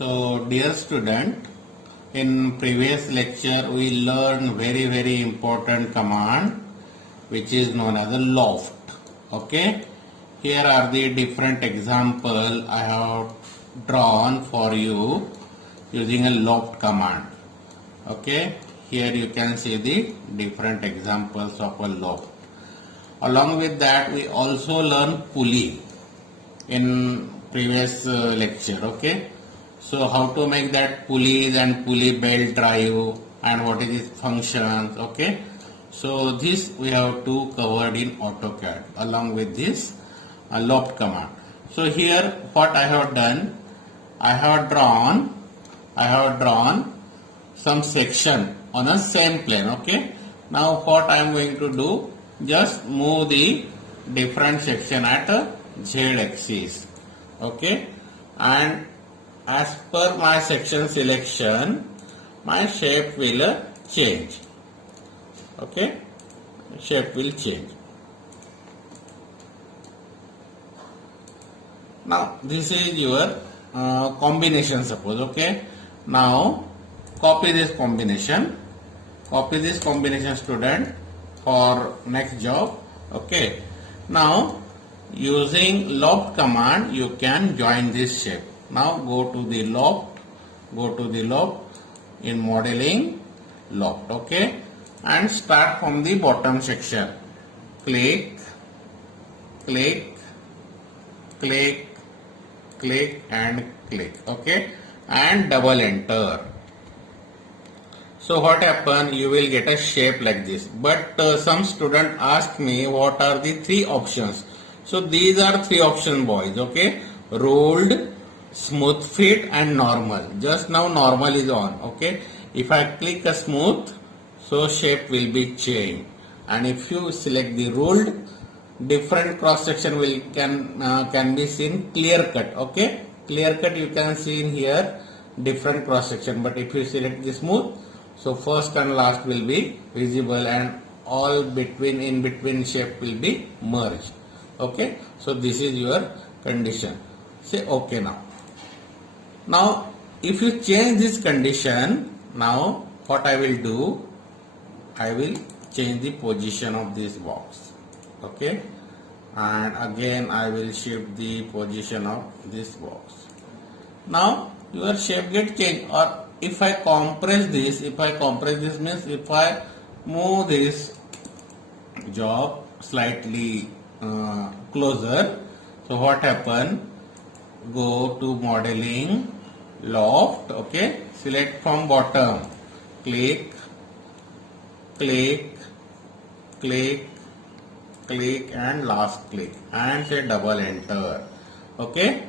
So dear student, in previous lecture we learned very important command which is known as a loft. Okay, here are the different example I have drawn for you using a loft command. Okay, here you can see the different examples of a loft. Along with that we also learn pulley in previous lecture. Okay, so how to make that pulleys and pulley belt drive and what is its functions. Okay, so this we have to covered in AutoCAD along with this loft command. So here what I have done, I have drawn some section on a same plane. Okay, now what I am going to do, just move the different section at a Z axis. Okay, and as per my section selection my shape will change. Okay, shape will change. Now this is your combination, suppose. Okay, now copy this combination student for next job. Okay, now using loft command you can join this shape. Now go to the loft in modeling loft. Okay, and start from the bottom section. Click and click. Okay, and double enter. So what happen, you will get a shape like this. But some student ask me what are the three options. So these are three options, boys. Okay, ruled, smooth fit and normal. Just now normal is on. Okay, if I click a smooth, so shape will be changed, and if you select the ruled, different cross section will can be seen clear cut. Okay, clear cut you can see in here different cross section, but if you select the smooth, so first and last will be visible and all in between shape will be merged. Okay, so this is your condition. Say okay now. Now if you change this condition, now what I will do, I will change the position of this box. Okay, and again I will shift the position of this box. Now your shape get changed. Or if I compress this means if I move this job slightly closer, so what happen, go to modeling loft. Okay, select from bottom, click and last click and say double enter. Okay,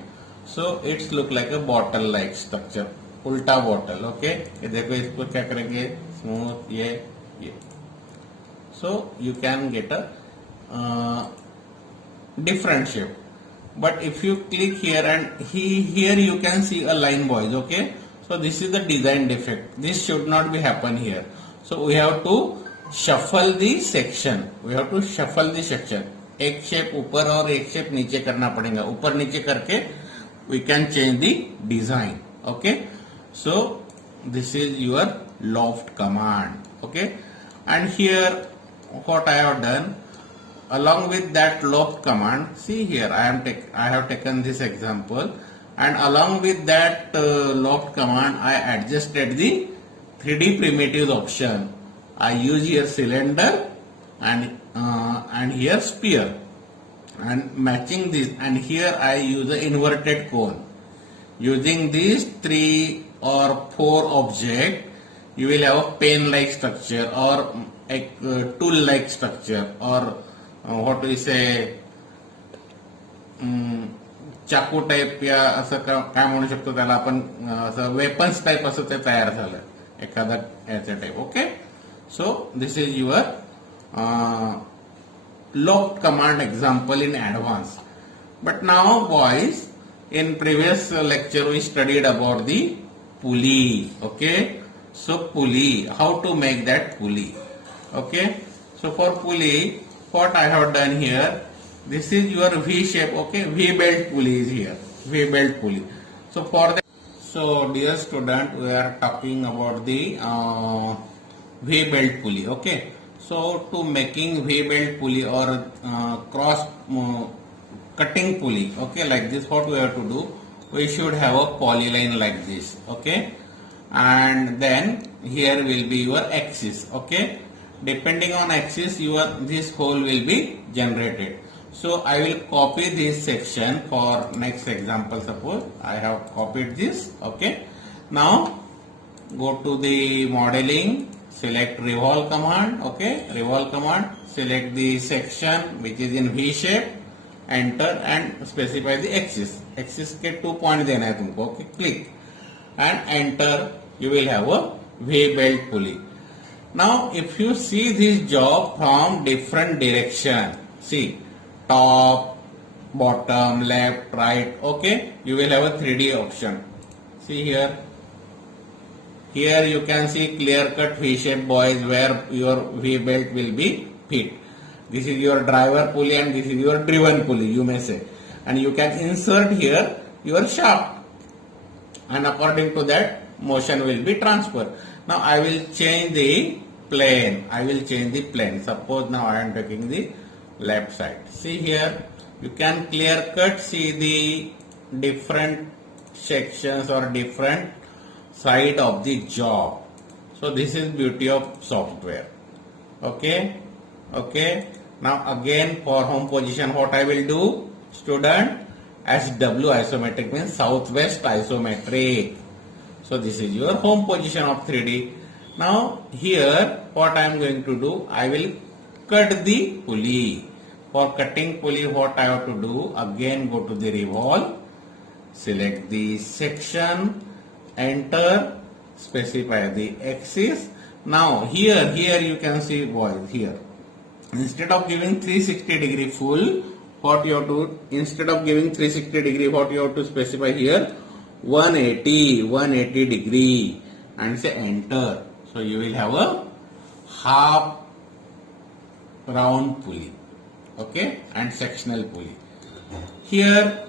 so it's look like a bottle like structure, उल्टा bottle. Okay, ये देखो इसको क्या करेंगे, smooth ये. So you can get a different shape. But if you click here and here you can see a line, boys. Okay, so this is the design defect. This should not be happen here. So we have to shuffle the section. एक shape ऊपर और एक shape नीचे करना पड़ेगा. ऊपर नीचे करके we can change the design. Okay, so this is your loft command. Okay, and here what I have done, along with that loft command, see here I have taken this example, and along with that loft command I adjusted the 3D primitives option. I use here cylinder and here sphere, and matching this, and here I use the inverted cone. Using these 3 or 4 object, you will have a pen like structure or a tool like structure, or what we say चाकू type या असं काय म्हणू शकतो त्याला आपण, असं weapons type असं ते तयार झालं एखादा याच्या type. Okay, so this is your loft command example in advance. But now boys, in previous lecture we studied about the pulley. Okay, so pulley, how to make that pulley. Okay, so for pulley what I have done here, this is your V shape. Okay, V belt pulley is here, V belt pulley. So for that So dear student, we are talking about the V-belt pulley. Okay. So to making V-belt pulley or cross cutting pulley, okay, like this, what we have to do? We should have a polyline like this, okay, and then here will be your axis, okay. Depending on axis, this hole will be generated. So I will copy this section for next example. Suppose I have copied this, okay. Now go to the modeling, select revolve command, okay, revolve command, select the section which is in V shape, enter and specify the axis. Axis के 2 point देना है तुमको, okay, click and enter. You will have a V-belt pulley. Now if you see this job from different direction, see top, bottom, left, right, okay, you will have a 3D option. See here. Here you can see clear cut V-shape boys where your V-belt will be fit. This is your driver pulley and this is your driven pulley, you may say. And you can insert here your shaft. And according to that, motion will be transferred. Now I will change the plane. Suppose now I am taking the left side. See here, you can clear cut see the different sections or different side of the job. So this is beauty of software. Okay. Now again for home position, what I will do, student, SW isometric means southwest isometric. So this is your home position of 3D. Now here what I am going to do, I will cut the pulley. For cutting pulley, what I have to do, again go to the revolve, select the section, enter, specify the axis. Now here you can see boys here. Instead of giving 360 degree full, what you have to, instead of giving 360 degree, what you have to specify here, 180 degree and say enter. So you will have a half round pulley, okay, and sectional pulley. Here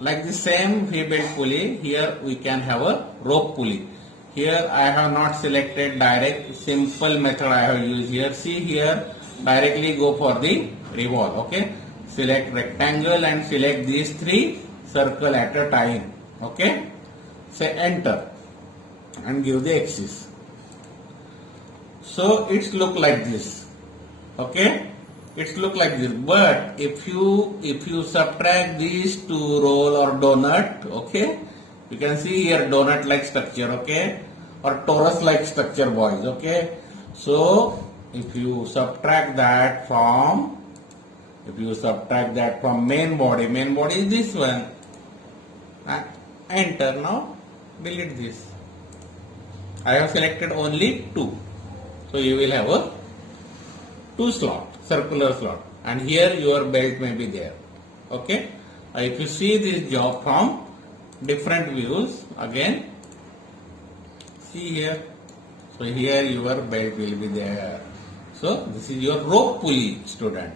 like the same V-belt pulley, here we can have a rope pulley. Here I have not selected direct, simple method I have used here. See here, directly go for the revolve, okay. Select rectangle and select these 3 circle at a time, okay. Say enter and give the axis. So it's look like this, okay. It's look like this. But if you subtract these 2 roll or donut, okay, you can see here donut like structure, okay, or torus like structure boys, okay. So if you subtract that from main body is this one, enter. Now delete this. I have selected only 2, so you will have a 2 slot, circular slot, and here your belt may be there, okay. If you see this job from different views, again see here, so here your belt will be there. So this is your rope pulley, student,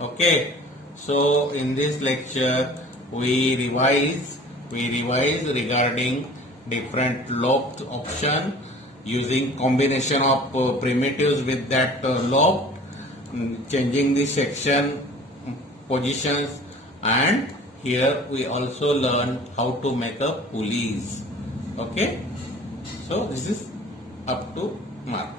okay. So in this lecture we revise regarding different lobe option using combination of primitives with that lobe, changing the section positions, and here we also learn how to make a pulleys, okay. So this is up to mark.